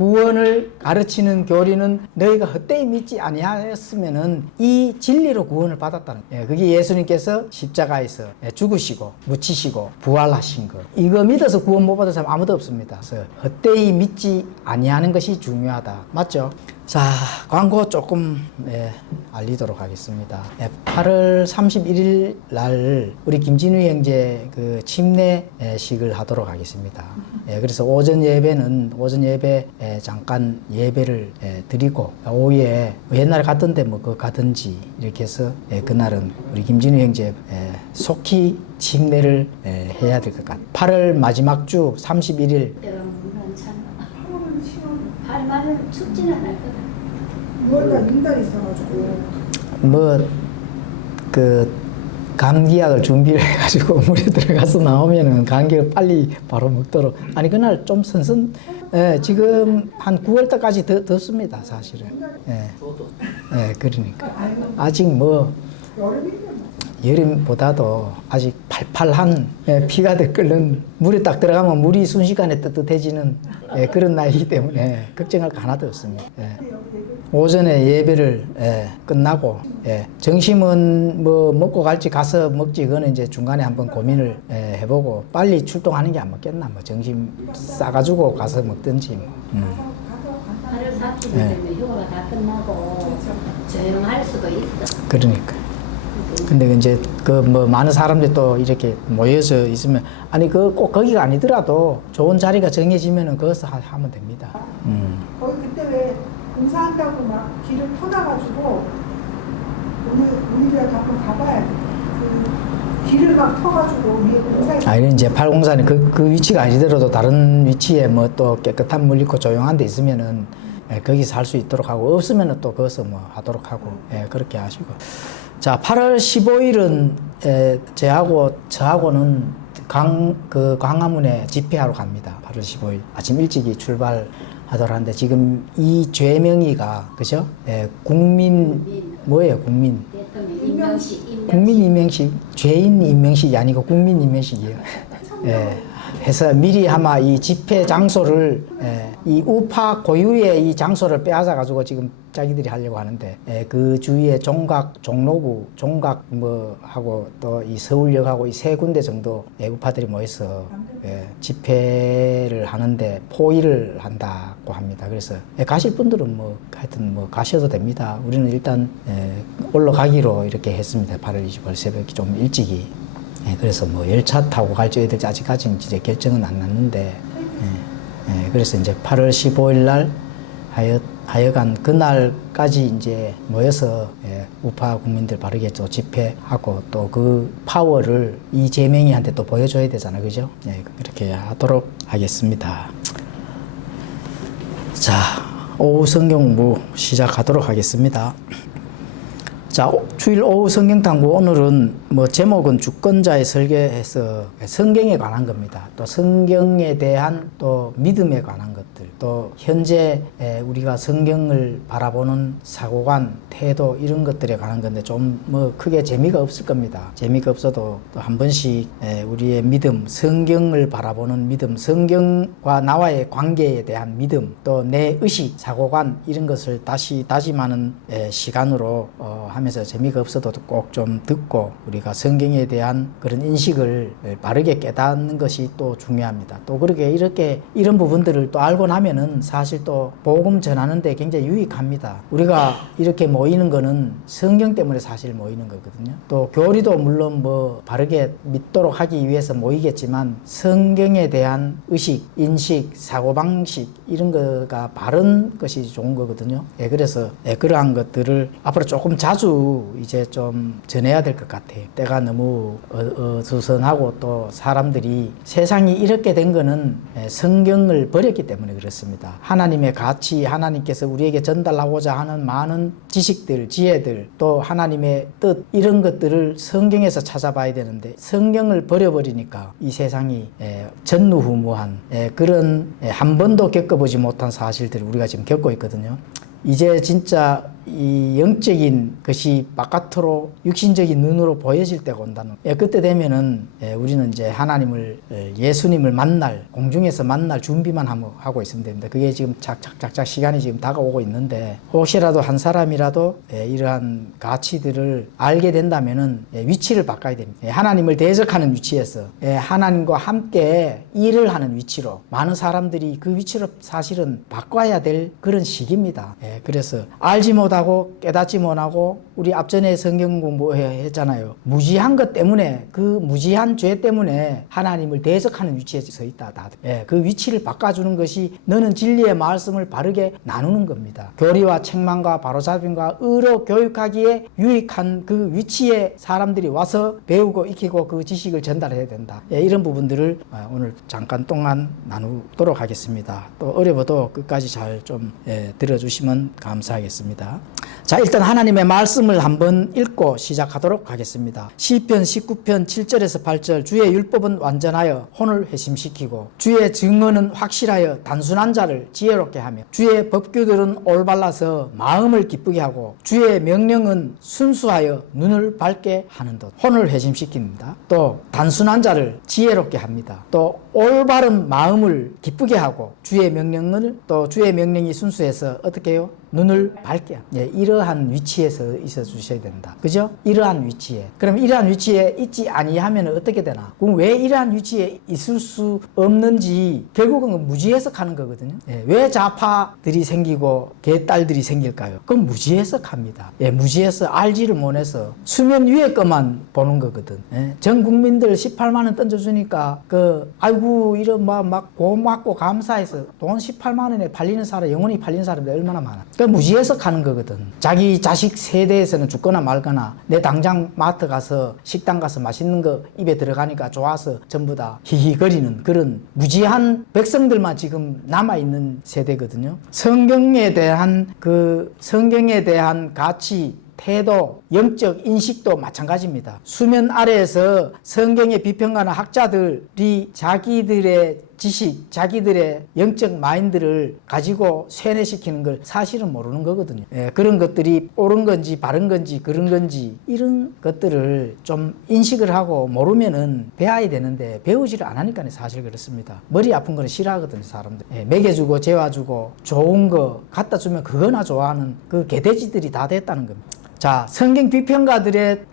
구원을 가르치는 교리는 너희가 헛되이 믿지 아니하였으면은 이 진리로 구원을 받았다는 거예요. 그게 예수님께서 십자가에서 죽으시고 묻히시고 부활하신 것. 이거 믿어서 구원 못 받은 사람 아무도 없습니다. 그래서 헛되이 믿지 아니하는 것이 중요하다. 맞죠? 자, 광고 조금 알리도록 하겠습니다. 8월 31일 날 우리 김진우 형제 그 침례식을 하도록 하겠습니다. 그래서 오전 예배 잠깐 예배를 드리고 오후에 옛날에 갔던데 뭐 그 가든지 이렇게 해서 그날은 우리 김진우 형제 속히 침례를 해야 될 것 같아요. 8월 마지막 주 31일. 여러분은 참 8만은 춥지는 않을 거다. 6월달 인달이 있어가지고 감기약을 준비를 해가지고 물에 들어가서 나오면은 감기가 빨리 바로 먹도록. 아니 그날 좀 지금 한 9월달까지 덥습니다 사실은. 그러니까 아직 뭐 여름보다도 아직 팔팔한 피가 끓는 물에 딱 들어가면 물이 순식간에 뜨뜻해지는 그런 나이이기 때문에 걱정할 거 하나도 없습니다. 오전에 예배를 끝나고 점심은 뭐 먹고 갈지 가서 먹지 그거는 이제 중간에 한번 고민을 해보고 빨리 출동하는 게 안 맞겠나. 뭐 점심 싸가지고 가서 먹든지. 8월 30일 되면 휴가가 다 끝나고 조용할 수도 있어. 그러니까. 근데 이제 많은 사람들이 또 이렇게 모여서 있으면 아니 꼭 거기가 아니더라도 좋은 자리가 정해지면은 거기서 하면 됩니다. 거기 그때 왜 공사한다고 막 길을 터놔가지고 우리가 가끔 가봐야 돼. 그 길을 막 터가지고 위에 공사해. 아니 이제 804는 그 위치가 아니더라도 다른 위치에 뭐 또 깨끗한 물 있고 조용한 데 있으면은 거기서 할 수 있도록 하고 없으면은 또 거기서 뭐 하도록 하고 그렇게 하시고. 자, 8월 15일은 저하고는 광화문에 집회하러 갑니다. 8월 15일 아침 일찍이 출발하도록 하는데 지금 이 죄명의가 그죠? 국민 뭐예요? 국민 임명식 죄인 임명식이 아니고 국민 임명식이에요. 해서 미리 아마 이 집회 장소를 이 우파 고유의 이 장소를 빼앗아 가지고 지금 자기들이 하려고 하는데 그 주위에 종로구 종각 뭐 하고 또 이 서울역하고 이 세 군데 정도 우파들이 모여서 집회를 하는데 포위를 한다고 합니다. 그래서 가실 분들은 뭐 하여튼 뭐 가셔도 됩니다. 우리는 일단 올라가기로 이렇게 했습니다. 8월 28일 새벽에 좀 일찍이. 그래서 뭐 열차 타고 갈지 어야 될지 아직까지는 이제 결정은 안 났는데, 그래서 이제 8월 15일 날 하여간 그날까지 이제 모여서 우파 국민들 바르게 또 집회하고 또 그 파워를 이 제명이한테 또 보여줘야 되잖아요, 그죠? 그렇게 하도록 하겠습니다. 자, 오후 성경부 시작하도록 하겠습니다. 자, 주일 오후 성경탐구 오늘은 뭐 제목은 주권자의 설계에서 성경에 관한 겁니다. 또 성경에 대한 또 믿음에 관한 것들, 또 현재 우리가 성경을 바라보는 사고관, 태도 이런 것들에 관한 건데 좀 뭐 크게 재미가 없을 겁니다. 재미가 없어도 또 한 번씩 우리의 믿음, 성경을 바라보는 믿음, 성경과 나와의 관계에 대한 믿음, 또 내 의식, 사고관 이런 것을 다시 다짐하는 시간으로 하면서 재미가 없어도 꼭 좀 듣고 우리가 성경에 대한 그런 인식을 바르게 깨닫는 것이 또 중요합니다. 또 그렇게 이렇게 이런 부분들을 또 알고 나면은 사실 또 복음 전하는데 굉장히 유익합니다. 우리가 이렇게 모이는 거는 성경 때문에 사실 모이는 거거든요. 또 교리도 물론 뭐 바르게 믿도록 하기 위해서 모이겠지만 성경에 대한 의식, 인식, 사고방식 이런 거가 바른 것이 좋은 거거든요. 그래서 그러한 것들을 앞으로 조금 자주 이제 좀 전해야 될 것 같아요. 때가 너무 어수선하고 또 사람들이 세상이 이렇게 된 거는 성경을 버렸기 때문에 그렇습니다. 하나님의 가치, 하나님께서 우리에게 전달하고자 하는 많은 지식들, 지혜들, 또 하나님의 뜻 이런 것들을 성경에서 찾아봐야 되는데 성경을 버려버리니까 이 세상이 전무후무한 그런 한 번도 겪어보지 못한 사실들을 우리가 지금 겪고 있거든요. 이제 진짜 이 영적인 것이 바깥으로 육신적인 눈으로 보여질 때가 온다는. 그때 되면은 우리는 이제 하나님을 예수님을 만날 공중에서 만날 준비만 하고 있으면 됩니다. 그게 지금 착착착착 시간이 지금 다가오고 있는데 혹시라도 한 사람이라도 이러한 가치들을 알게 된다면은 위치를 바꿔야 됩니다. 하나님을 대적하는 위치에서 하나님과 함께 일을 하는 위치로 많은 사람들이 그 위치로 사실은 바꿔야 될 그런 시기입니다. 그래서 알지 못하고 깨닫지 못하고 우리 앞전에 성경 공부했잖아요. 무지한 것 때문에 그 무지한 죄 때문에 하나님을 대적하는 위치에 서 있다. 그 위치를 바꿔주는 것이 너는 진리의 말씀을 바르게 나누는 겁니다. 교리와 책망과 바로잡음과 의로 교육하기에 유익한 그 위치에 사람들이 와서 배우고 익히고 그 지식을 전달해야 된다. 이런 부분들을 오늘 잠깐 동안 나누도록 하겠습니다. 또 어려워도 끝까지 잘 좀 들어주시면 감사하겠습니다. 자, 일단 하나님의 말씀을 한번 읽고 시작하도록 하겠습니다. 시편 19편 7절에서 8절 주의 율법은 완전하여 혼을 회심시키고 주의 증언은 확실하여 단순한 자를 지혜롭게 하며 주의 법규들은 올바라서 마음을 기쁘게 하고 주의 명령은 순수하여 눈을 밝게 하는 것. 혼을 회심시킵니다. 또 단순한 자를 지혜롭게 합니다. 또 올바른 마음을 기쁘게 하고 주의 명령이 순수해서 어떻게 해요? 눈을 밝게 합니다. 이러한 위치에서 있어 주셔야 된다. 그죠? 이러한 위치에. 그럼 이러한 위치에 있지 아니하면 어떻게 되나? 그럼 왜 이러한 위치에 있을 수 없는지 결국은 무지해석하는 거거든요. 왜 좌파들이 생기고 개딸들이 생길까요? 그건 무지해석합니다. 무지해서 알지를 못해서 수면 위에 것만 보는 거거든. 전 국민들 18만 원 던져주니까 아이고 이런 막 고맙고 감사해서 돈 18만 원에 팔리는 사람, 영혼이 팔리는 사람들 얼마나 많아. 무지해석하는 거거든. 자기 자식 세대에서는 죽거나 말거나 내 당장 마트 가서 식당 가서 맛있는 거 입에 들어가니까 좋아서 전부 다 히히거리는 그런 무지한 백성들만 지금 남아있는 세대거든요. 성경에 대한 가치, 태도, 영적 인식도 마찬가지입니다. 수면 아래에서 성경의 비평가나 학자들이 자기들의 지식, 자기들의 영적 마인드를 가지고 세뇌시키는 걸 사실은 모르는 거거든요. 그런 것들이 옳은 건지 바른 건지 그런 건지 이런 것들을 좀 인식을 하고 모르면은 배워야 되는데 배우지를 안 하니까 사실 그렇습니다. 머리 아픈 거는 싫어하거든요, 사람들. 먹여주고 재워주고 좋은 거 갖다 주면 그거나 좋아하는 그 개돼지들이 다 됐다는 겁니다. 자, 성경 비평가들의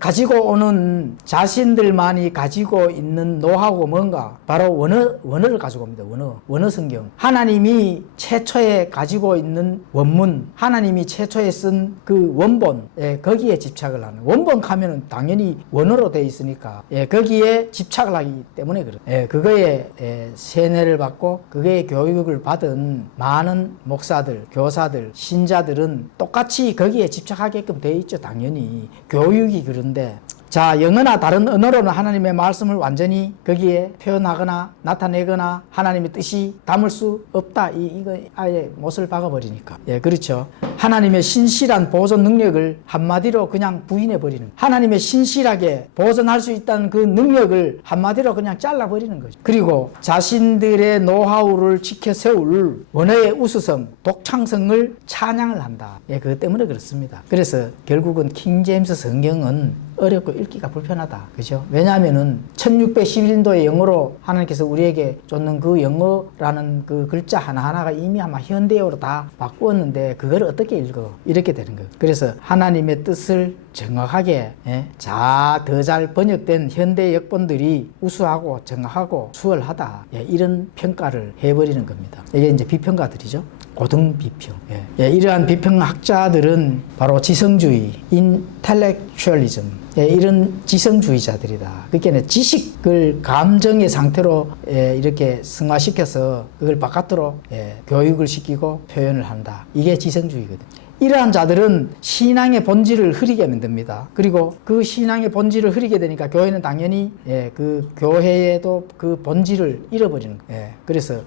가지고 오는 자신들만이 가지고 있는 노하우가 뭔가? 바로 원어를 가지고 옵니다. 원어 성경. 하나님이 최초에 가지고 있는 원문, 하나님이 최초에 쓴 그 원본, 거기에 집착을 하는. 원본 가면은 당연히 원어로 되어 있으니까, 거기에 집착을 하기 때문에 그래요. 그거에 세뇌를 받고, 그거에 교육을 받은 많은 목사들, 교사들, 신자들은 똑같이 거기에 집착하게 돼 있죠. 당연히 교육이 그런데 자, 영어나 다른 언어로는 하나님의 말씀을 완전히 거기에 표현하거나 나타내거나 하나님의 뜻이 담을 수 없다. 이거 아예 못을 박아버리니까. 그렇죠. 하나님의 신실한 보존 능력을 한마디로 그냥 부인해버리는. 하나님의 신실하게 보존할 수 있다는 그 능력을 한마디로 그냥 잘라버리는 거죠. 그리고 자신들의 노하우를 지켜 세울 원어의 우수성, 독창성을 찬양을 한다. 그것 때문에 그렇습니다. 그래서 결국은 킹제임스 성경은 어렵고 읽기가 불편하다. 그죠? 왜냐하면은 1611년도의 영어로 하나님께서 우리에게 줬는 그 영어라는 그 글자 하나하나가 이미 아마 현대어로 다 바꾸었는데 그걸 어떻게 읽어? 이렇게 되는 거예요. 그래서 하나님의 뜻을 정확하게 더 잘 번역된 현대 역본들이 우수하고 정확하고 수월하다. 이런 평가를 해버리는 겁니다. 이게 이제 비평가들이죠. 고등 비평. 이러한 비평학자들은 바로 지성주의, intellectualism, 이런 지성주의자들이다. 그러니까 지식을 감정의 상태로 이렇게 승화시켜서 그걸 바깥으로 교육을 시키고 표현을 한다. 이게 지성주의거든요. 이러한 자들은 신앙의 본질을 흐리게 만듭니다. 그리고 그 신앙의 본질을 흐리게 되니까 교회는 당연히 그 교회에도 그 본질을 잃어버리는 거예요. 그래서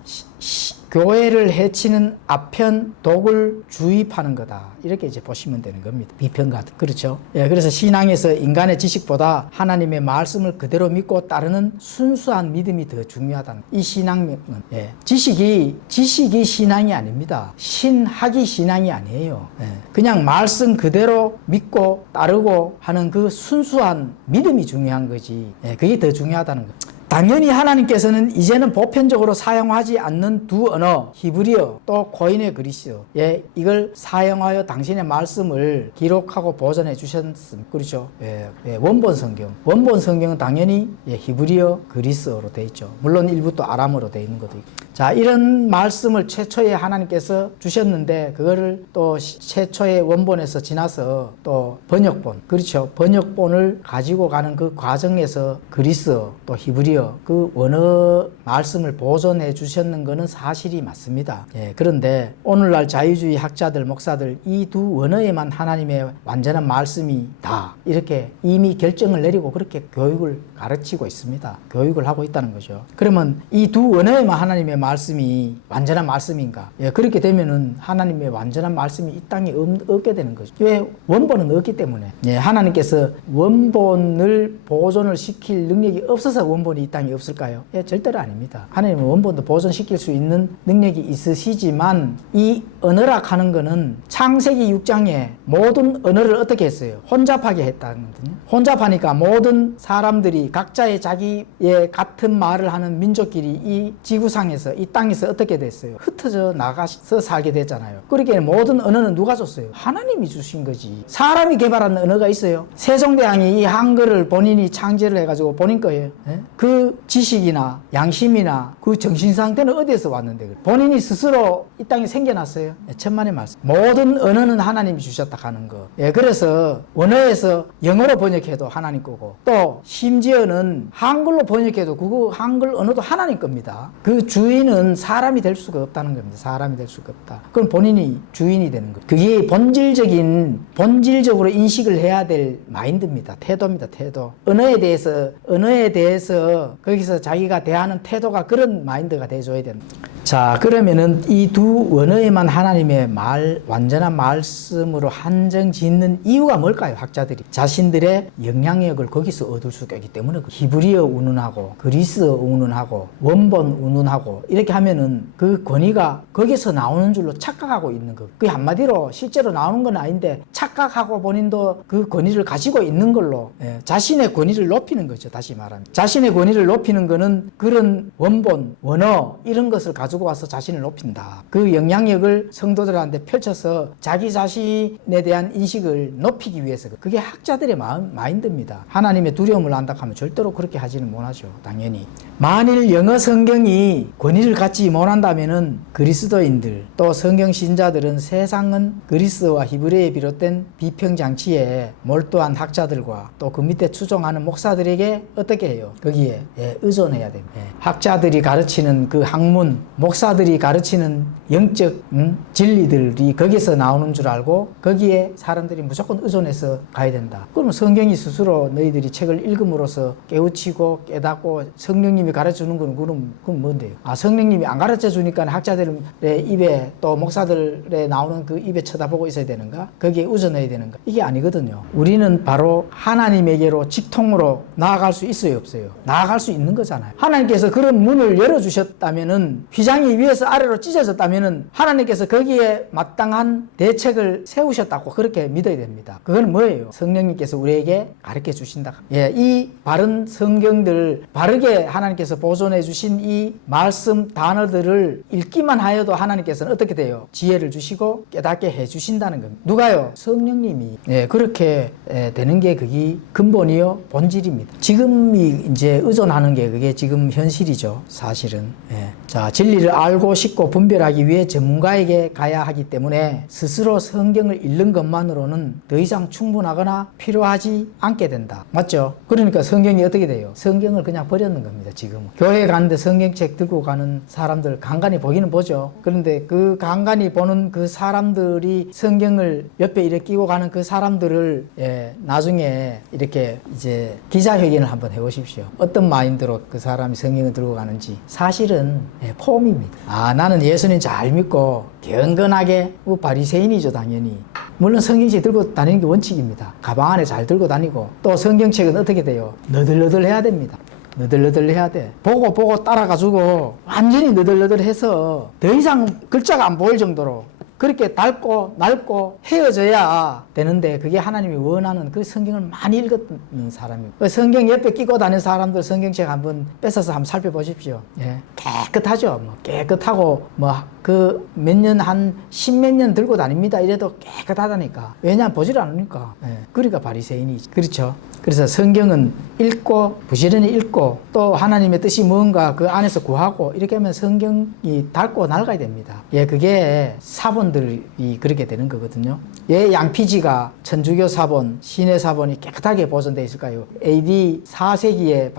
교회를 해치는 아편 독을 주입하는 거다. 이렇게 이제 보시면 되는 겁니다. 비평가. 그렇죠. 예, 그래서 신앙에서 인간의 지식보다 하나님의 말씀을 그대로 믿고 따르는 순수한 믿음이 더 중요하다는 이 신앙은 예, 지식이 신앙이 아닙니다. 신학이 신앙이 아니에요. 예, 그냥 말씀 그대로 믿고 따르고 하는 그 순수한 믿음이 중요한 거지. 예, 그게 더 중요하다는 거. 당연히 하나님께서는 이제는 보편적으로 사용하지 않는 두 언어, 히브리어 또 고인의 그리스어, 예, 이걸 사용하여 당신의 말씀을 기록하고 보존해 주셨습니다. 그렇죠? 예, 예, 원본 성경은 당연히 예, 히브리어, 그리스어로 되어 있죠. 물론 일부 또 아람어로 되어 있는 것도 있고. 자, 이런 말씀을 최초에 하나님께서 주셨는데 그거를 또 최초의 원본에서 지나서 또 번역본, 그렇죠? 번역본을 가지고 가는 그 과정에서 그리스어 또 히브리어 그 원어 말씀을 보존해 주셨는 것은 사실이 맞습니다. 예, 그런데 오늘날 자유주의 학자들, 목사들 이 두 원어에만 하나님의 완전한 말씀이 다 이렇게 이미 결정을 내리고 그렇게 교육을 가르치고 있습니다. 교육을 하고 있다는 거죠. 그러면 이 두 원어에만 하나님의 말씀이 완전한 말씀인가? 예, 그렇게 되면은 하나님의 완전한 말씀이 이 땅에 없게 되는 거죠. 왜? 원본은 없기 때문에. 예, 하나님께서 원본을 보존을 시킬 능력이 없어서 원본이 이 땅에 없을까요? 예, 절대로 아닙니다. 하나님은 원본도 보존시킬 수 있는 능력이 있으시지만 이 언어락 하는 거는 창세기 6장에 모든 언어를 어떻게 했어요? 혼잡하게 했다는 거거든요. 혼잡하니까 모든 사람들이 각자의 자기의 같은 말을 하는 민족끼리 이 지구상에서 이 땅에서 어떻게 됐어요? 흩어져 나가서 살게 됐잖아요. 그렇게 모든 언어는 누가 줬어요? 하나님이 주신 거지. 사람이 개발한 언어가 있어요? 세종대왕이 이 한글을 본인이 창제를 해가지고 본인 거예요. 예? 그 지식이나 양심이나 그 정신 상태는 어디에서 왔는데 본인이 스스로 이 땅에 생겨났어요. 예, 천만의 말씀. 모든 언어는 하나님이 주셨다 하는 거. 예, 그래서 원어에서 영어로 번역해도 하나님 거고 또 심지어는 한글로 번역해도 그거 한글 언어도 하나님 겁니다. 그 주인은 사람이 될 수가 없다는 겁니다. 사람이 될 수가 없다. 그럼 본인이 주인이 되는 거예요. 그게 본질적으로 인식을 해야 될 마인드입니다. 태도입니다. 태도. 언어에 대해서 거기서 자기가 대하는 태도가 그런 마인드가 돼줘야 된다. 자, 그러면은 이 두 원어에만 하나님의 완전한 말씀으로 한정 짓는 이유가 뭘까요? 학자들이 자신들의 영향력을 거기서 얻을 수가 있기 때문에 히브리어 운운하고 그리스어 운운하고 원본 운운하고 이렇게 하면은 그 권위가 거기서 나오는 줄로 착각하고 있는 거. 그게 한마디로 실제로 나오는 건 아닌데 착각하고 본인도 그 권위를 가지고 있는 걸로 예, 자신의 권위를 높이는 거죠. 다시 말하면 자신의 권위를 높이는 거는 그런 원본, 원어 이런 것을 가지고 와서 자신을 높인다. 그 영향력을 성도들한테 펼쳐서 자기 자신에 대한 인식을 높이기 위해서 그게 학자들의 마인드입니다. 하나님의 두려움을 안다 하면 절대로 그렇게 하지는 못하죠. 당연히. 만일 영어 성경이 권위를 갖지 못한다면은 그리스도인들 또 성경 신자들은 세상은 그리스어와 히브리어에 비롯된 비평장치에 몰두한 학자들과 또 그 밑에 추종하는 목사들에게 어떻게 해요? 거기에 의존해야 됩니다. 학자들이 가르치는 그 학문, 목사들이 가르치는 영적 진리들이 거기서 나오는 줄 알고 거기에 사람들이 무조건 의존해서 가야 된다. 그러면 성경이 스스로 너희들이 책을 읽음으로써 깨우치고 깨닫고 성령님이 가르쳐주는 거는 그건 뭔데요? 아, 성령님이 안 가르쳐 주니까 학자들의 입에 또 목사들의 나오는 그 입에 쳐다보고 있어야 되는가? 거기에 의존해야 되는가? 이게 아니거든요. 우리는 바로 하나님에게로 직통으로 나아갈 수 있어요, 없어요? 나아갈 수 있는 거잖아요. 하나님께서 그런 문을 열어주셨다면은 휘장이 위에서 아래로 찢어졌다면은 하나님께서 거기에 마땅한 대책을 세우셨다고 그렇게 믿어야 됩니다. 그건 뭐예요? 성령님께서 우리에게 가르쳐 주신다. 예, 이 바른 성경들 바르게 하나님께서 보존해 주신 이 말씀 단어들을 읽기만 하여도 하나님께서는 어떻게 돼요? 지혜를 주시고 깨닫게 해 주신다는 겁니다. 누가요? 성령님이. 예, 그렇게 되는 게 그게 근본이요 본질입니다. 지금이 이제 의존하는 게 그게 지금 현실이죠. 사실은. 예. 자, 진리를 알고 싶고 분별하기 위해 전문가에게 가야 하기 때문에 스스로 성경을 읽는 것만으로는 더 이상 충분하거나 필요하지 않게 된다. 맞죠? 그러니까 성경이 어떻게 돼요? 성경을 그냥 버렸는 겁니다. 지금은. 교회에 가는데 성경책 들고 가는 사람들 간간히 보기는 보죠. 그런데 그 간간히 보는 그 사람들이 성경을 옆에 이렇게 끼고 가는 그 사람들을 나중에 이렇게 이제 기자회견을 한번 해보십시오. 어떤 마인드로 그 사람이 성경을 들고 가는지. 사실은 폼이 바리새인입니다. 나는 예수님 잘 믿고 경건하게 바리새인이죠, 당연히. 물론 성경책 들고 다니는 게 원칙입니다. 가방 안에 잘 들고 다니고, 또 성경책은 어떻게 돼요? 너덜너덜 해야 됩니다. 너덜너덜 해야 돼. 보고 따라가지고 완전히 너덜너덜해서 더 이상 글자가 안 보일 정도로 그렇게 닳고 낡고 헤어져야 되는데, 그게 하나님이 원하는 그 성경을 많이 읽었는 사람이고, 그 성경 옆에 끼고 다니는 사람들 성경책 한번 뺏어서 한번 살펴보십시오. 예. 깨끗하죠. 깨끗하고 그 몇 년, 한 십몇 년 들고 다닙니다. 이래도 깨끗하다니까. 왜냐하면 보지를 않으니까. 예. 그러니까 바리새인이지. 그렇죠. 그래서 성경은 읽고 부지런히 읽고 또 하나님의 뜻이 뭔가 그 안에서 구하고 이렇게 하면 성경이 닳고 낡아야 됩니다. 예, 그게 사본들이 그렇게 되는 거거든요. 예, 양피지가 천주교 사본, 신의 사본이 깨끗하게 보존되어 있을까요? AD 4세기에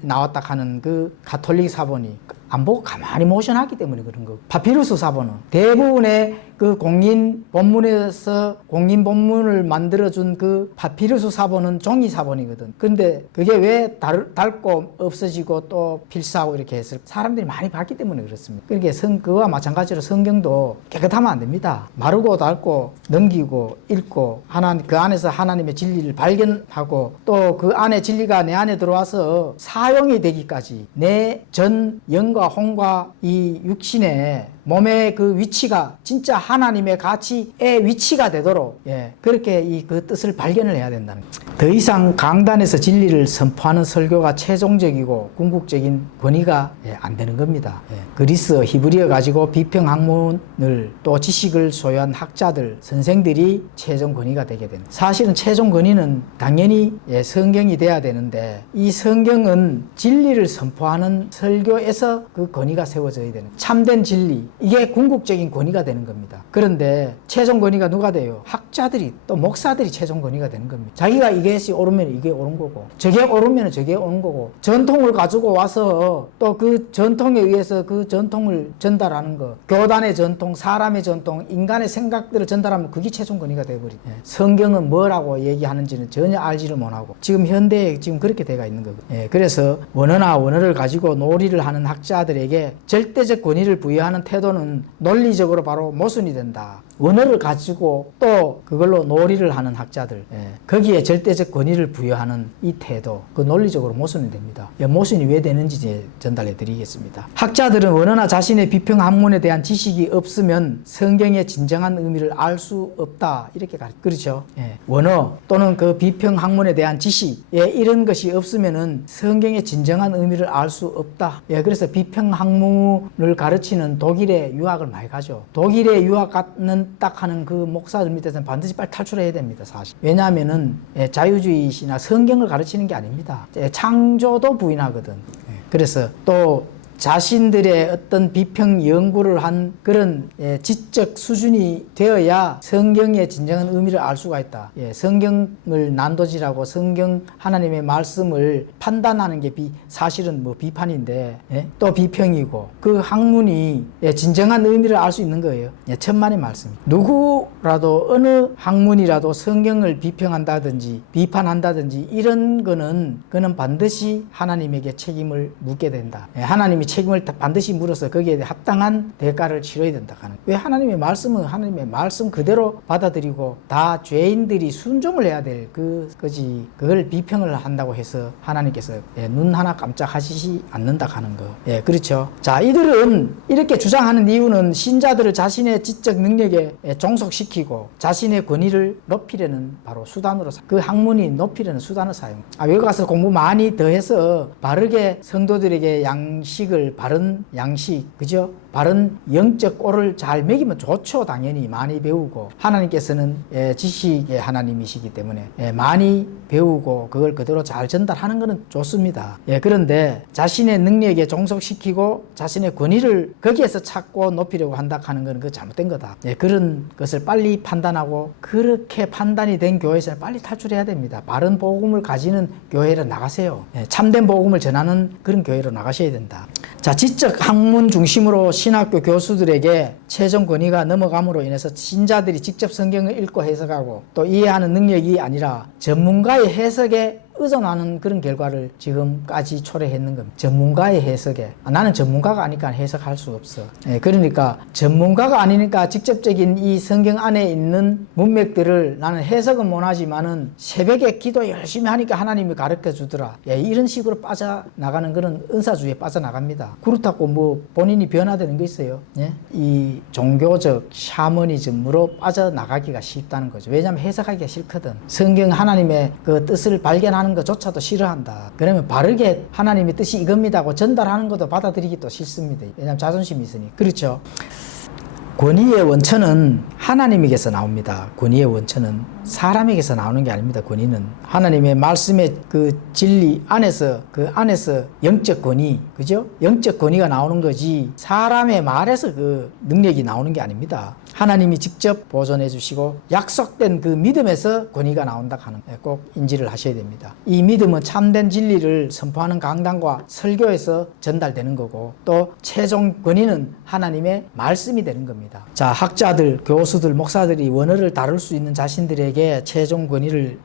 나왔다 하는 그 가톨릭 사본이 안 보고 가만히 모셔놨기 때문에 그런 거고, 파피루스 사본은 대부분의 그 공인 본문에서 공인 본문을 만들어준 그 파피루스 사본은 종이 사본이거든. 근데 그게 왜 닳고 없어지고 또 필사하고 이렇게 했을, 사람들이 많이 봤기 때문에 그렇습니다. 그러니까 그와 마찬가지로 성경도 깨끗하면 안 됩니다. 마르고 닳고 넘기고 읽고 그 안에서 하나님의 진리를 발견하고 또 그 안에 진리가 내 안에 들어와서 사용이 되기까지 내 전 영과 혼과 이 육신의 몸의 그 위치가 진짜 하나님의 가치의 위치가 되도록, 예, 그렇게 그 뜻을 발견을 해야 된다는 거예요. 더 이상 강단에서 진리를 선포하는 설교가 최종적이고 궁극적인 권위가 안 되는 겁니다. 예. 그리스, 히브리어 가지고 비평학문을 또 지식을 소유한 학자들, 선생들이 최종 권위가 되게 됩니다. 사실은 최종 권위는 당연히 성경이 돼야 되는데, 이 성경은 진리를 선포하는 설교에서 그 권위가 세워져야 되는 거예요. 참된 진리, 이게 궁극적인 권위가 되는 겁니다. 그런데 최종 권위가 누가 돼요? 학자들이, 또 목사들이 최종 권위가 되는 겁니다. 자기가 이것이 옳으면 이게 옳은 거고, 저게 옳으면 저게 옳은 거고, 전통을 가지고 와서 또 그 전통에 의해서 그 전통을 전달하는 거, 교단의 전통, 사람의 전통, 인간의 생각들을 전달하면 그게 최종 권위가 되어버립니다. 성경은 뭐라고 얘기하는지는 전혀 알지를 못하고 지금 현대에 지금 그렇게 돼가 있는 거거든요. 그래서 원어를 가지고 놀이를 하는 학자들에게 절대적 권위를 부여하는 태도는 논리적으로 바로 모순이 된다. 원어를 가지고 또 그걸로 놀이를 하는 학자들, 거기에 절대적 권위를 부여하는 이 태도, 그 논리적으로 모순이 됩니다. 모순이 왜 되는지 전달해 드리겠습니다. 학자들은 원어나 자신의 비평 학문에 대한 지식이 없으면 성경의 진정한 의미를 알 수 없다, 이렇게 그렇죠. 원어 또는 그 비평 학문에 대한 지식, 이런 것이 없으면은 성경의 진정한 의미를 알 수 없다. 그래서 비평 학문을 가르치는 독일에 유학을 많이 가죠. 독일에 유학 가는 딱 하는 그 목사들 밑에서는 반드시 빨리 탈출해야 됩니다, 사실. 왜냐하면은 자유주의시나 성경을 가르치는 게 아닙니다. 창조도 부인하거든. 그래서 또 자신들의 어떤 비평 연구를 한 그런 지적 수준이 되어야 성경의 진정한 의미를 알 수가 있다. 성경을 난도질하고 성경 하나님의 말씀을 판단하는 게 사실은 비판인데, 또 비평이고, 그 학문이 진정한 의미를 알 수 있는 거예요. 천만의 말씀입니다. 누구라도 어느 학문이라도 성경을 비평한다든지 비판한다든지 이런 그는 반드시 하나님에게 책임을 묻게 된다. 하나님이 책임을 반드시 물어서 거기에 합당한 대가를 치러야 된다 하는. 왜 하나님의 말씀은 하나님의 말씀 그대로 받아들이고 다 죄인들이 순종을 해야 될 그거지, 그걸 비평을 한다고 해서 하나님께서 눈 하나 깜짝하시지 않는다 하는 거. 그렇죠. 자, 이들은 이렇게 주장하는 이유는 신자들을 자신의 지적 능력에 종속시키고 자신의 권위를 높이려는 바로 수단으로, 그 학문이 높이려는 수단을 사용. 외국 가서 공부 많이 더 해서 바르게 성도들에게 바른 양식, 그죠? 바른 영적 꼴을 잘 먹이면 좋죠. 당연히 많이 배우고, 하나님께서는 지식의 하나님이시기 때문에 많이 배우고 그걸 그대로 잘 전달하는 것은 좋습니다. 그런데 자신의 능력에 종속시키고 자신의 권위를 거기에서 찾고 높이려고 한다 하는 것은 그 잘못된 거다. 그런 것을 빨리 판단하고, 그렇게 판단이 된 교회에서는 빨리 탈출해야 됩니다. 바른 복음을 가지는 교회로 나가세요. 참된 복음을 전하는 그런 교회로 나가셔야 된다. 자, 지적 학문 중심으로 신학교 교수들에게 최종 권위가 넘어감으로 인해서 신자들이 직접 성경을 읽고 해석하고 또 이해하는 능력이 아니라 전문가의 해석에 의존하는 그런 결과를 지금까지 초래했는 겁니다. 전문가의 해석에. 나는 전문가가 아니까 해석할 수 없어. 예, 그러니까 전문가가 아니니까 직접적인 이 성경 안에 있는 문맥들을 나는 해석은 못하지만은 새벽에 기도 열심히 하니까 하나님이 가르쳐 주더라. 예, 이런 식으로 빠져나가는 그런 은사주의에 빠져나갑니다. 그렇다고 뭐 본인이 변화되는 게 있어요. 예? 이 종교적 샤머니즘으로 빠져나가기가 쉽다는 거죠. 왜냐하면 해석하기가 싫거든. 성경 하나님의 그 뜻을 발견하는 것조차도 싫어한다. 그러면 바르게 하나님의 뜻이 이겁니다 하고 전달하는 것도 받아들이기 또 싫습니다. 왜냐하면 자존심이 있으니. 그렇죠. 권위의 원천은 하나님에게서 나옵니다. 권위의 원천은 사람에게서 나오는 게 아닙니다. 권위는 하나님의 말씀의 그 진리 안에서 그 안에서 영적 권위, 그죠? 영적 권위가 나오는 거지 사람의 말에서 그 능력이 나오는 게 아닙니다. 하나님이 직접 보존해 주시고 약속된 그 믿음에서 권위가 나온다 하는 꼭 인지를 하셔야 됩니다. 이 믿음은 참된 진리를 선포하는 강단과 설교에서 전달되는 거고 또 최종 권위는 하나님의 말씀이 되는 겁니다. 자, 학자들, 교수들, 목사들이 원어를 다룰 수 있는 자신들에게 최종 권위를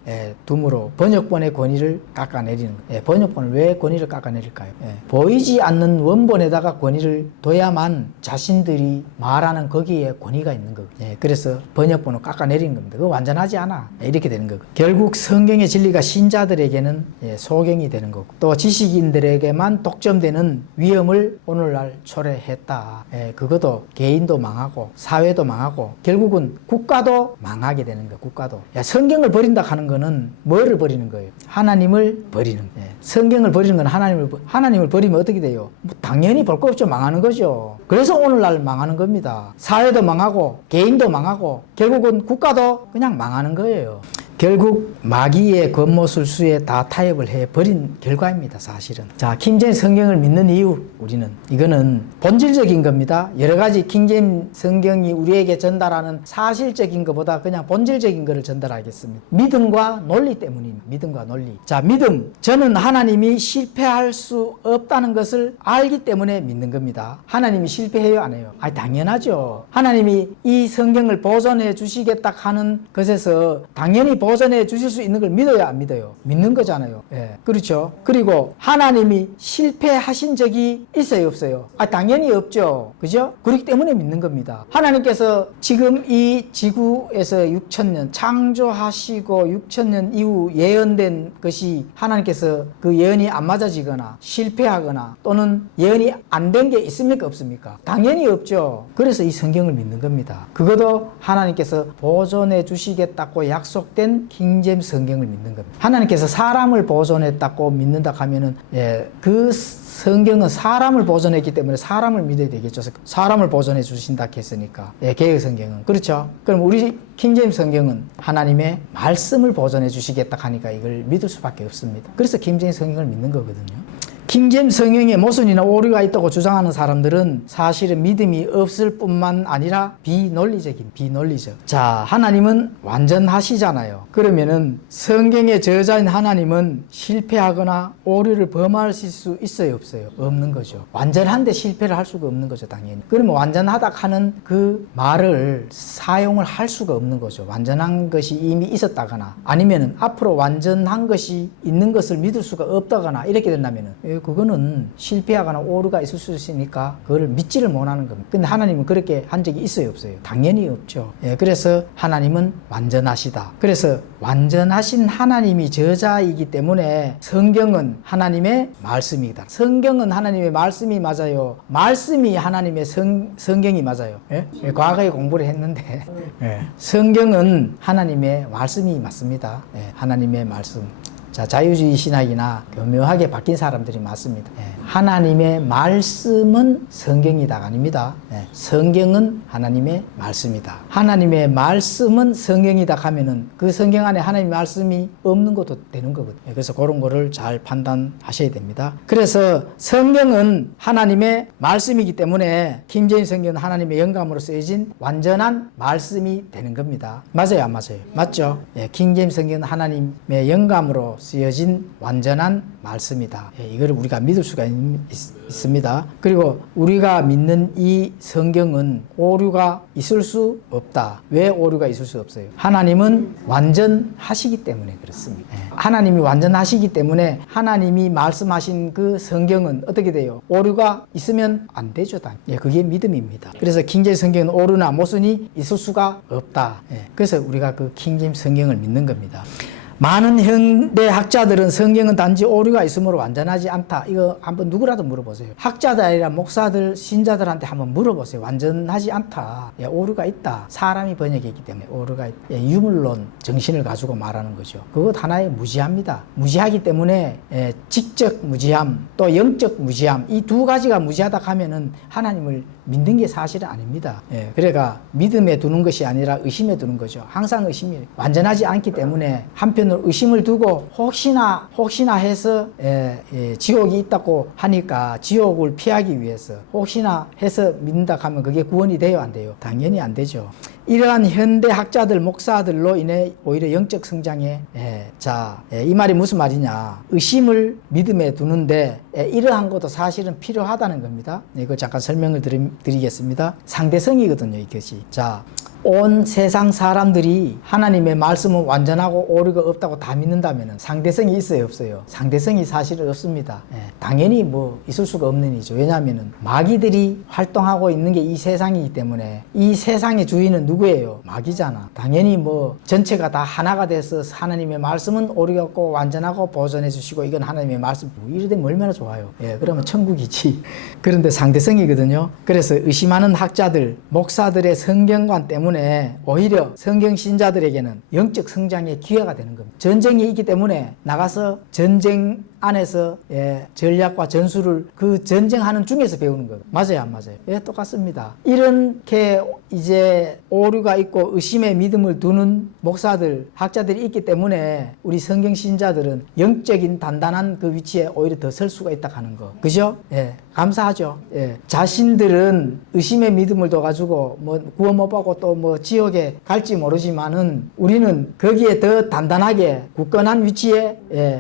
둠으로 번역본의 권위를 깎아내리는 거예요. 번역본을 왜 권위를 깎아내릴까요? 보이지 않는 원본에다가 권위를 둬야만 자신들이 말하는 거기에 권위가 있는 거예요. 그래서 번역본을 깎아내리는 겁니다. 그거 완전하지 않아. 이렇게 되는 거고. 결국 성경의 진리가 신자들에게는 소경이 되는 거고 또 지식인들에게만 독점되는 위험을 오늘날 초래했다. 그것도 개인도 망하고 사회도 망하고 결국은 국가도 망하게 되는 거예요. 국가도. 성경을 버린다 하는 거는 뭐를 버리는 거예요? 하나님을 버리는 거예요. 성경을 버리는 건 하나님을 버리면 어떻게 돼요? 뭐 당연히 볼 거 없죠. 망하는 거죠. 그래서 오늘날 망하는 겁니다. 사회도 망하고 개인도 망하고 결국은 국가도 그냥 망하는 거예요. 결국 마귀의 권모술수에 다 타협을 해버린 결과입니다. 사실은. 자, 킹제임스 성경을 믿는 이유 우리는 이거는 본질적인 겁니다. 여러 가지 킹제임스 성경이 우리에게 전달하는 사실적인 것보다 그냥 본질적인 것을 전달하겠습니다. 믿음과 논리 때문입니다. 믿음과 논리. 자, 믿음. 저는 하나님이 실패할 수 없다는 것을 알기 때문에 믿는 겁니다. 하나님이 실패해요? 안 해요? 당연하죠. 하나님이 이 성경을 보존해 주시겠다 하는 것에서 당연히 보존해 주실 수 있는 걸 믿어야 안 믿어요? 믿는 거잖아요. 그렇죠. 그리고 하나님이 실패하신 적이 있어요, 없어요? 당연히 없죠. 그죠? 그렇기 때문에 믿는 겁니다. 하나님께서 지금 이 지구에서 6,000년 창조하시고 6,000년 이후 예언된 것이 하나님께서 그 예언이 안 맞아지거나 실패하거나 또는 예언이 안 된 게 있습니까, 없습니까? 당연히 없죠. 그래서 이 성경을 믿는 겁니다. 그것도 하나님께서 보존해 주시겠다고 약속된 킹제임스 성경을 믿는 겁니다. 하나님께서 사람을 보존했다고 믿는다 하면은 그 성경은 사람을 보존했기 때문에 사람을 믿어야 되겠죠. 사람을 보존해 주신다 했으니까. 개혁 성경은 그렇죠. 그럼 우리 킹제임스 성경은 하나님의 말씀을 보존해 주시겠다 하니까 이걸 믿을 수밖에 없습니다. 그래서 킹제임스 성경을 믿는 거거든요. 킹제임스 성경에 모순이나 오류가 있다고 주장하는 사람들은 사실은 믿음이 없을 뿐만 아니라 비논리적. 자, 하나님은 완전하시잖아요. 그러면은 성경의 저자인 하나님은 실패하거나 오류를 범하실 수 있어요, 없어요? 없는 거죠. 완전한데 실패를 할 수가 없는 거죠, 당연히. 그러면 완전하다 하는 그 말을 사용을 할 수가 없는 거죠. 완전한 것이 이미 있었다거나 아니면은 앞으로 완전한 것이 있는 것을 믿을 수가 없다거나 이렇게 된다면은 그거는 실패하거나 오류가 있을 수 있으니까 그걸 믿지를 못하는 겁니다. 근데 하나님은 그렇게 한 적이 있어요, 없어요? 당연히 없죠. 그래서 하나님은 완전하시다. 그래서 완전하신 하나님이 저자이기 때문에 성경은 하나님의 말씀이다. 성경은 하나님의 말씀이 맞아요. 말씀이 하나님의 성경이 맞아요. 과거에 공부를 했는데 성경은 하나님의 말씀이 맞습니다. 하나님의 말씀. 자, 자유주의 신학이나 교묘하게 바뀐 사람들이 많습니다. 하나님의 말씀은 성경이다가 아닙니다. 성경은 하나님의 말씀이다. 하나님의 말씀은 성경이다 하면은 그 성경 안에 하나님의 말씀이 없는 것도 되는 거거든요. 그래서 그런 거를 잘 판단하셔야 됩니다. 그래서 성경은 하나님의 말씀이기 때문에 킹제임스 성경은 하나님의 영감으로 쓰여진 완전한 말씀이 되는 겁니다. 맞아요, 안 맞아요? 맞죠? 킹제임스 성경은 하나님의 영감으로 쓰여진 완전한 말씀이다. 이거를 우리가 믿을 수가 있습니다. 그리고 우리가 믿는 이 성경은 오류가 있을 수 없다. 왜 오류가 있을 수 없어요? 하나님은 완전하시기 때문에 그렇습니다. 하나님이 완전하시기 때문에 하나님이 말씀하신 그 성경은 어떻게 돼요? 오류가 있으면 안 되죠. 그게 믿음입니다. 그래서 킹제임 성경은 오류나 모순이 있을 수가 없다. 그래서 우리가 그 킹제임 성경을 믿는 겁니다. 많은 현대 학자들은 성경은 단지 오류가 있으므로 완전하지 않다. 이거 한번 누구라도 물어보세요. 학자들 아니라 목사들, 신자들한테 한번 물어보세요. 완전하지 않다. 오류가 있다. 사람이 번역했기 때문에 오류가 있다. 유물론 정신을 가지고 말하는 거죠. 그것 하나의 무지합니다. 무지하기 때문에 직적 무지함 또 영적 무지함 이 두 가지가 무지하다 하면은 하나님을 믿는 게 사실은 아닙니다. 그러니까 믿음에 두는 것이 아니라 의심에 두는 거죠. 항상 의심이 완전하지 않기 때문에 한편으로 의심을 두고 혹시나 해서 지옥이 있다고 하니까 지옥을 피하기 위해서 혹시나 해서 믿는다 하면 그게 구원이 돼요, 안 돼요? 당연히 안 되죠. 이러한 현대 학자들, 목사들로 인해 오히려 영적 성장에 이 말이 무슨 말이냐? 의심을 믿음에 두는데 이러한 것도 사실은 필요하다는 겁니다. 이거 잠깐 설명을 드리겠습니다. 상대성이거든요, 이것이. 온 세상 사람들이 하나님의 말씀은 완전하고 오류가 없다고 다 믿는다면 상대성이 있어요, 없어요? 상대성이 사실은 없습니다. 당연히 뭐 있을 수가 없는 일이죠. 왜냐하면 마귀들이 활동하고 있는 게 이 세상이기 때문에 이 세상의 주인은 누구예요? 마귀잖아. 당연히 뭐 전체가 다 하나가 돼서 하나님의 말씀은 오류가 없고 완전하고 보존해 주시고 이건 하나님의 말씀. 이래 되면 얼마나 좋아요. 그러면 천국이지. 그런데 상대성이거든요. 그래서 의심하는 학자들, 목사들의 성경관 때문에 오히려 성경 신자들에게는 영적 성장의 기회가 되는 겁니다. 전쟁이 있기 때문에 나가서 전쟁 안에서 전략과 전술을 그 전쟁하는 중에서 배우는 거예요. 맞아요, 안 맞아요? 똑같습니다. 이렇게 이제 오류가 있고 의심의 믿음을 두는 목사들, 학자들이 있기 때문에 우리 성경 신자들은 영적인 단단한 그 위치에 오히려 더 설 수가 있다 하는 거. 그죠? 감사하죠. 자신들은 의심의 믿음을 둬가지고 뭐 구원 못 받고 또 뭐 지옥에 갈지 모르지만은 우리는 거기에 더 단단하게 굳건한 위치에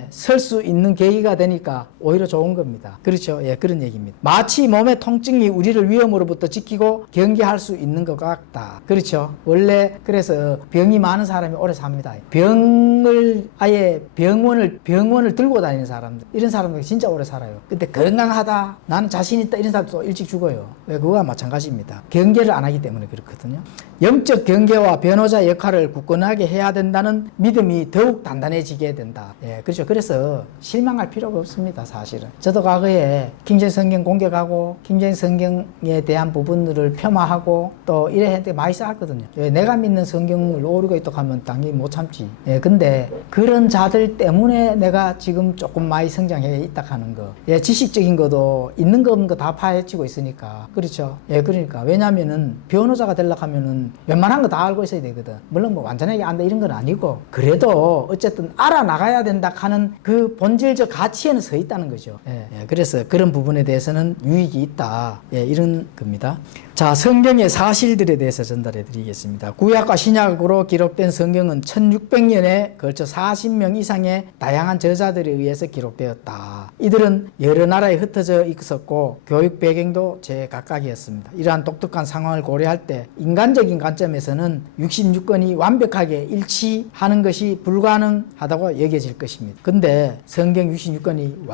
설 수 있는 계기가 되니까 오히려 좋은 겁니다. 그렇죠? 그런 얘기입니다. 마치 몸의 통증이 우리를 위험으로부터 지키고 경계할 수 있는 것 같다. 그렇죠? 원래 그래서 병이 많은 사람이 오래 삽니다. 병을 아예 병원을 들고 다니는 사람들, 이런 사람들 진짜 오래 살아요. 근데 건강하다, 나는 자신 있다, 이런 사람도 일찍 죽어요. 그거와 마찬가지입니다. 경계를 안 하기 때문에 그렇거든요. 영적 경계와 변호자 역할을 굳건하게 해야 된다는 믿음이 더욱 단단해지게 된다. 그렇죠. 그래서 실망할 필요가 없습니다, 사실은. 저도 과거에 킹제임 성경 공격하고 킹제임 성경에 대한 부분들을 폄하하고 또 이래 했는데 많이 쌓았거든요. 내가 믿는 성경을 오류가 있다고 하면 당연히 못 참지. 근데 그런 자들 때문에 내가 지금 조금 많이 성장해 있다 하는 거. 지식적인 것도 있는 거 없는 거 다 파헤치고 있으니까. 그렇죠. 그러니까. 왜냐면은 변호자가 되려고 하면은 웬만한 거 다 알고 있어야 되거든. 물론 뭐 완전하게 안다 이런 건 아니고 그래도 어쨌든 알아나가야 된다 하는 그 본질적 가치에는 서 있다는 거죠. 그래서 그런 부분에 대해서는 유익이 있다. 이런 겁니다. 자, 성경의 사실들에 대해서 전달해 드리겠습니다. 구약과 신약으로 기록된 성경은 1600년에 걸쳐 40명 이상의 다양한 저자들에 의해서 기록되었다. 이들은 여러 나라에 흩어져 있었고 교육 배경도 제각각이었습니다. 이러한 독특한 상황을 고려할 때 인간적인 관점에서는 66권이 완벽하게 일치하는 것이 불가능하다고 여겨질 것입니다. 근데 성경 66권이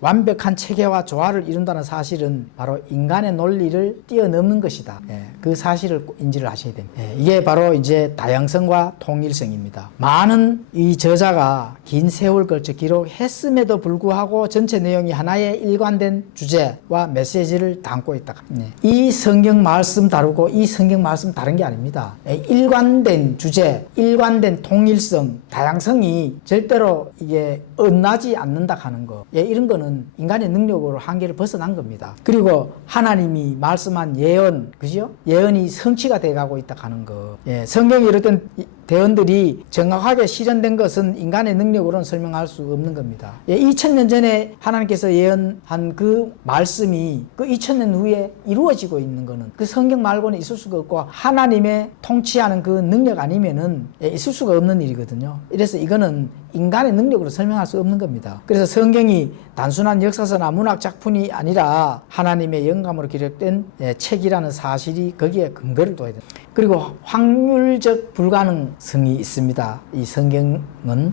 완벽한 체계와 조화를 이룬다는 사실은 바로 인간의 논리를 뛰어넘는 것이다. 그 사실을 인지를 하셔야 됩니다. 이게 바로 이제 다양성과 통일성입니다. 많은 이 저자가 긴 세월 걸쳐 기록했음에도 불구하고 전체 내용이 하나의 일관된 주제와 메시지를 담고 있다. 이 성경 말씀 다루고 이 성경 말씀 다른 게 아닙니다. 일관된 주제, 일관된 통일성, 다양성이 절대로 이게 엇나지 않는다 하는 거. 이런 거는 인간의 능력으로 한계를 벗어난 겁니다. 그리고 하나님이 말씀한 예언, 그죠? 예언이 성취가 돼가고 있다 하는 거. 성경에 이렇던 대언들이 정확하게 실현된 것은 인간의 능력으로는 설명할 수 없는 겁니다. 2000년 전에 하나님께서 예언한 그 말씀이 그 2000년 후에 이루어지고 있는 거는 그 성경 말고는 있을 수가 없고 하나님의 통치하는 그 능력 아니면은 있을 수가 없는 일이거든요. 그래서 이거는 인간의 능력으로 설명할 수 없는 겁니다. 그래서 성경이 단순한 역사서나 문학 작품이 아니라 하나님의 영감으로 기록된 책이라는 사실이 거기에 근거를 둬야 됩니다. 그리고 확률적 불가능성이 있습니다. 이 성경은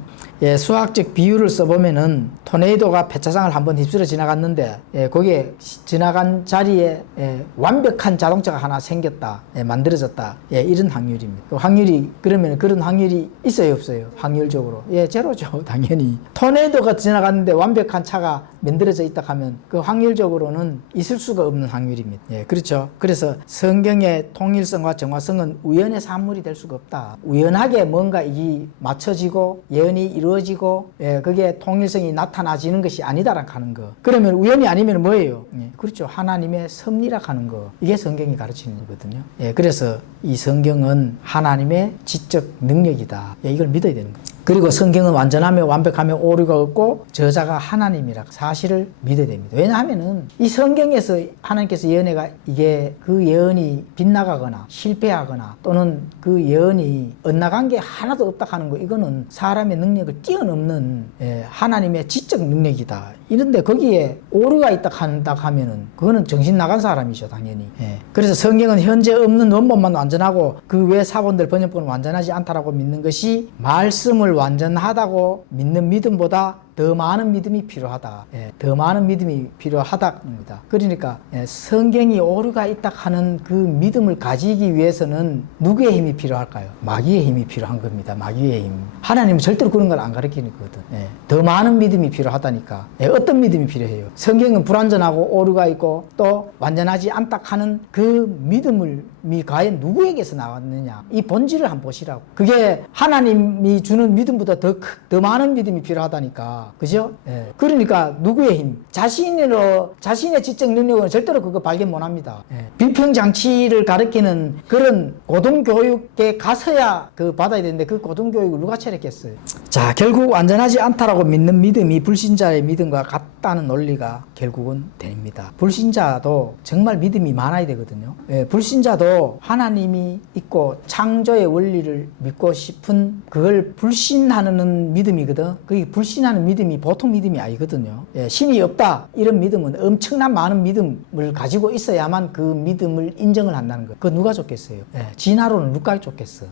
수학적 비율을 써보면은 토네이도가 폐차장을 한번 휩쓸어 지나갔는데 거기에 지나간 자리에 완벽한 자동차가 하나 생겼다, 만들어졌다, 이런 확률입니다. 그 확률이 그러면 그런 확률이 있어요, 없어요? 확률적으로 제로죠, 당연히. 토네이도가 지나갔는데 완벽한 차가 만들어져 있다 하면 그 확률적으로는 있을 수가 없는 확률입니다. 그렇죠. 그래서 성경의 통일성과 정화성은 우연의 산물이 될 수가 없다. 우연하게 뭔가 이 맞춰지고 예언이 이루어지고 그게 통일성이 나타나지는 것이 아니다라고 하는 거. 그러면 우연이 아니면 뭐예요? 그렇죠. 하나님의 섭리라고 하는 거. 이게 성경이 가르치는 거거든요. 그래서 이 성경은 하나님의 지적 능력이다. 이걸 믿어야 되는 거예요. 그리고 성경은 완전하며 완벽하며 오류가 없고 저자가 하나님이라 사실을 믿어야 됩니다. 왜냐하면은 이 성경에서 하나님께서 예언해가 이게 그 예언이 빗나가거나 실패하거나 또는 그 예언이 엇나간 게 하나도 없다 하는 거, 이거는 사람의 능력을 뛰어넘는 하나님의 지적 능력이다. 이런데 거기에 오류가 있다 한다 하면은 그거는 정신 나간 사람이죠, 당연히. 그래서 성경은 현재 없는 원본만 완전하고 그 외 사본들 번역본은 완전하지 않다라고 믿는 것이 말씀을 완전하다고 믿는 믿음보다 더 많은 믿음이 필요하다. 더 많은 믿음이 필요하다입니다. 그러니까 성경이 오류가 있다 하는 그 믿음을 가지기 위해서는 누구의 힘이 필요할까요? 마귀의 힘이 필요한 겁니다. 마귀의 힘. 하나님은 절대로 그런 걸 안 가르치는 거거든. 더 많은 믿음이 필요하다니까. 어떤 믿음이 필요해요? 성경은 불완전하고 오류가 있고 또 완전하지 않다 하는 그 믿음이 과연 누구에게서 나왔느냐? 이 본질을 한번 보시라고. 그게 하나님이 주는 믿음보다 더 많은 믿음이 필요하다니까. 그죠? 그러니까 누구의 힘? 자신의 지적 능력은 절대로 그거 발견 못 합니다. 비평장치를 가르치는 그런 고등교육에 가서야 받아야 되는데 그 고등교육을 누가 차렸겠어요? 자, 결국 완전하지 않다라고 믿는 믿음이 불신자의 믿음과 같다는 논리가 결국은 됩니다. 불신자도 정말 믿음이 많아야 되거든요. 불신자도 하나님이 있고 창조의 원리를 믿고 싶은 그걸 불신하는 믿음이거든. 그게 불신하는 믿음이 보통 믿음이 아니거든요. 신이 없다 이런 믿음은 엄청난 많은 믿음을 가지고 있어야만 그 믿음을 인정을 한다는 거예요. 그거 누가 좋겠어요? 진화론은 누가 좋겠어?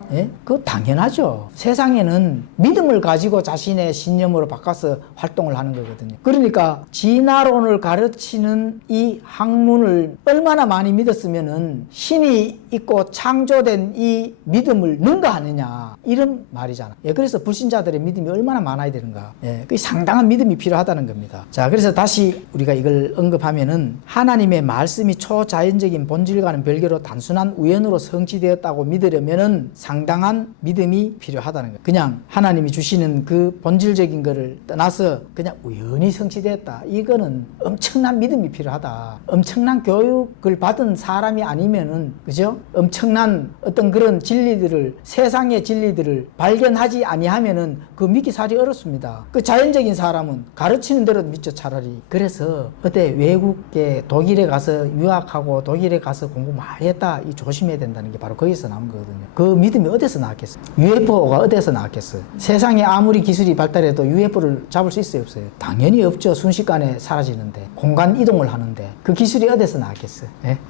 그거 당연하죠. 세상에는 믿음을 가지고 자신의 신념으로 바꿔서 활동을 하는 거거든요. 그러니까 진화론을 가르치는 이 학문을 얼마나 많이 믿었으면은 신이 있고 창조된 이 믿음을 능가하느냐 이런 말이잖아. 그래서 불신자들의 믿음이 얼마나 많아야 되는가. 그 상당한 믿음이 필요하다는 겁니다. 자, 그래서 다시 우리가 이걸 언급하면은 하나님의 말씀이 초자연적인 본질과는 별개로 단순한 우연으로 성취되었다고 믿으려면은 상당한 믿음이 필요하다는 거예요. 그냥 하나님이 주시는 그 본질적인 거를 떠나서 그냥 우연히 성취되었다. 이거는 엄청난 믿음이 필요하다. 엄청난 교육을 받은 사람이 아니면은, 그죠? 엄청난 어떤 그런 진리들을, 세상의 진리들을 발견하지 아니하면은 그 믿기 사리 어렵습니다. 그 자연적인 사람은 가르치는 대로 믿죠, 차라리. 그래서 어때 외국에 독일에 가서 유학하고 독일에 가서 공부 많이 했다, 이 조심해야 된다는 게 바로 거기서 나온 거거든요. 그 믿음이 어디서 나왔겠어? UFO가 어디서 나왔겠어? 세상에 아무리 기술이 발달해도 UFO를 잡을 수 있어요, 없어요? 당연히 없죠. 순식간에 사라지는데, 공간 이동을 하는데 그 기술이 어디서 나왔겠어?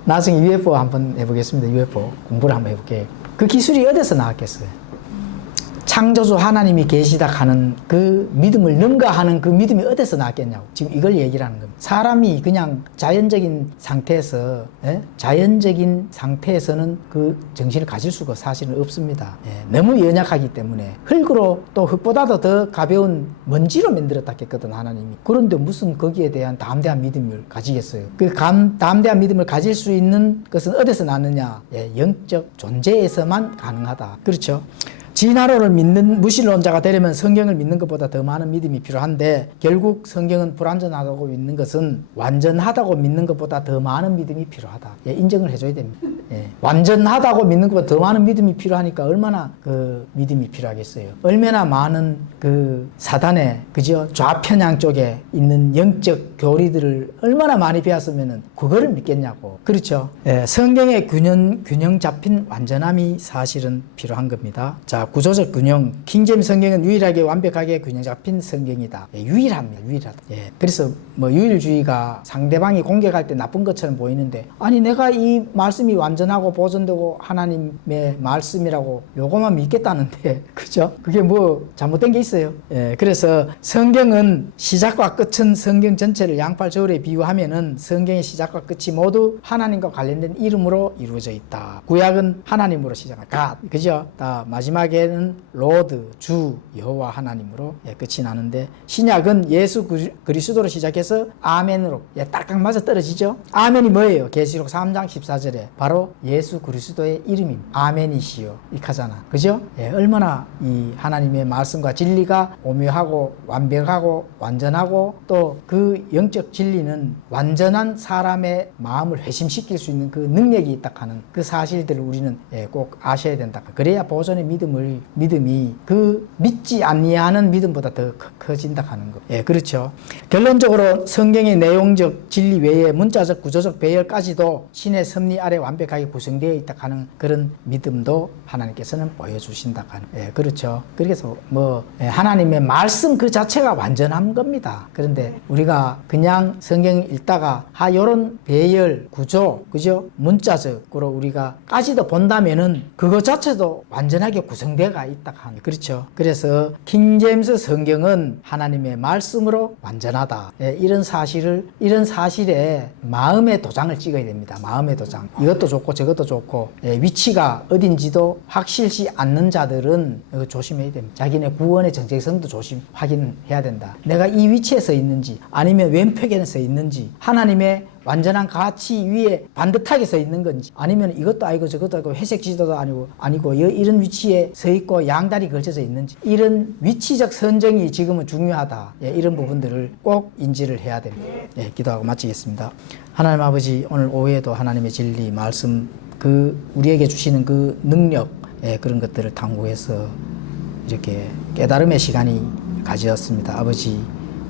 나중에 UFO 한번 해보겠습니다. UFO 공부를 한번 해볼게요. 그 기술이 어디서 나왔겠어요? 창조주 하나님이 계시다 하는 그 믿음을 능가하는 그 믿음이 어디서 나왔겠냐고. 지금 이걸 얘기를 하는 겁니다. 사람이 그냥 자연적인 상태에서, 자연적인 상태에서는 그 정신을 가질 수가 사실은 없습니다. 너무 연약하기 때문에. 흙으로, 또 흙보다도 더 가벼운 먼지로 만들었다 했거든, 하나님이. 그런데 무슨 거기에 대한 담대한 믿음을 가지겠어요? 그 담대한 믿음을 가질 수 있는 것은 어디서 나느냐? 영적 존재에서만 가능하다. 그렇죠? 진화론을 믿는 무신론자가 되려면 성경을 믿는 것보다 더 많은 믿음이 필요한데, 결국 성경은 불완전하다고 믿는 것은 완전하다고 믿는 것보다 더 많은 믿음이 필요하다. 인정을 해줘야 됩니다. 완전하다고 믿는 것보다 더 많은 믿음이 필요하니까 얼마나 그 믿음이 필요하겠어요. 얼마나 많은 그 사단의, 그죠? 좌편향 쪽에 있는 영적 교리들을 얼마나 많이 배웠으면은 그거를 믿겠냐고. 그렇죠? 성경의 균형 잡힌 완전함이 사실은 필요한 겁니다. 자, 자, 구조적 균형. 킹제임스 성경은 유일하게 완벽하게 균형 잡힌 성경이다. 예, 유일합니다. 유일하다. 예, 그래서 뭐 유일주의가 상대방이 공격할 때 나쁜 것처럼 보이는데, 아니 내가 이 말씀이 완전하고 보존되고 하나님의 말씀이라고 요거만 믿겠다는데 그죠? 그게 뭐 잘못된 게 있어요. 예, 그래서 성경은 시작과 끝은 성경 전체를 양팔 저울에 비유하면은 성경의 시작과 끝이 모두 하나님과 관련된 이름으로 이루어져 있다. 구약은 하나님으로 시작한 갓, 그죠? 마지막에는 로드, 주, 여호와 하나님으로 끝이 나는데, 신약은 예수 그리스도로 시작해서 아멘으로 딱딱 맞아 떨어지죠. 아멘이 뭐예요? 계시록 3장 14절에 바로 예수 그리스도의 이름입니다. 아멘이시요 이카잖아, 그죠? 얼마나 이 하나님의 말씀과 진리가 오묘하고 완벽하고 완전하고, 또 그 영적 진리는 완전한 사람의 마음을 회심시킬 수 있는 그 능력이 있다 하는 그 사실들을 우리는 꼭 아셔야 된다. 그래야 보존의 믿음이 그 믿지 아니하는 믿음보다 더 커진다 하는 거. 그렇죠. 결론적으로 성경의 내용적 진리 외에 문자적 구조적 배열까지도 신의 섭리 아래 완벽하게 구성되어 있다 하는 그런 믿음도 하나님께서는 보여주신다 하는. 그렇죠. 그래서 뭐 하나님의 말씀 그 자체가 완전한 겁니다. 그런데 우리가 그냥 성경 읽다가 요런 배열 구조, 그죠? 문자적으로 우리가 까지도 본다면은 그것 자체도 완전하게 구성되어가 있다 하는. 그렇죠. 그래서 킹제임스 성경은 하나님의 말씀으로 완전하다. 이런 사실에 마음의 도장을 찍어야 됩니다. 마음의 도장. 이것도 좋고 저것도 좋고, 위치가 어딘지도 확실시 않는 자들은 조심해야 됩니다. 자기네 구원의 정체성도 확인해야 된다. 내가 이 위치에 서 있는지, 아니면 왼편에 서 있는지, 하나님의 완전한 가치 위에 반듯하게 서 있는 건지, 아니면 이것도 아니고 저것도 아니고 회색 지도도 아니고 이런 위치에 서 있고 양다리 걸쳐져 있는지, 이런 위치적 선정이 지금은 중요하다. 이런 부분들을 꼭 인지를 해야 됩니다. 기도하고 마치겠습니다. 하나님 아버지, 오늘 오후에도 하나님의 진리 말씀, 우리에게 주시는 그 능력, 그런 것들을 탐구해서 이렇게 깨달음의 시간이 가지었습니다. 아버지,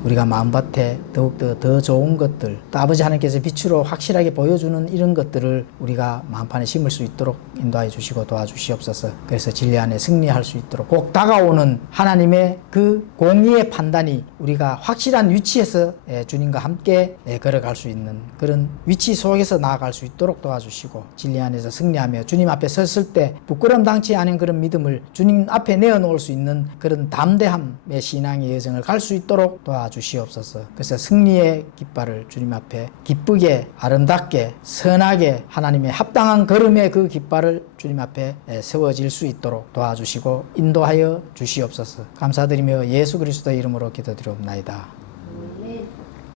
우리가 마음밭에 더욱더 더 좋은 것들, 또 아버지 하나님께서 빛으로 확실하게 보여주는 이런 것들을 우리가 마음판에 심을 수 있도록 인도하여 주시고 도와주시옵소서. 그래서 진리 안에 승리할 수 있도록 꼭 다가오는 하나님의 그 공의의 판단이 우리가 확실한 위치에서 주님과 함께 걸어갈 수 있는 그런 위치 속에서 나아갈 수 있도록 도와주시고, 진리 안에서 승리하며 주님 앞에 섰을 때 부끄럼 당치 않은 그런 믿음을 주님 앞에 내어놓을 수 있는 그런 담대함의 신앙의 여정을 갈 수 있도록 도와주시옵소서. 그래서 승리의 깃발을 주님 앞에 기쁘게, 아름답게, 선하게 하나님의 합당한 걸음의 그 깃발을 주님 앞에 세워질 수 있도록 도와주시고 인도하여 주시옵소서. 감사드리며 예수 그리스도의 이름으로 기도드리옵나이다.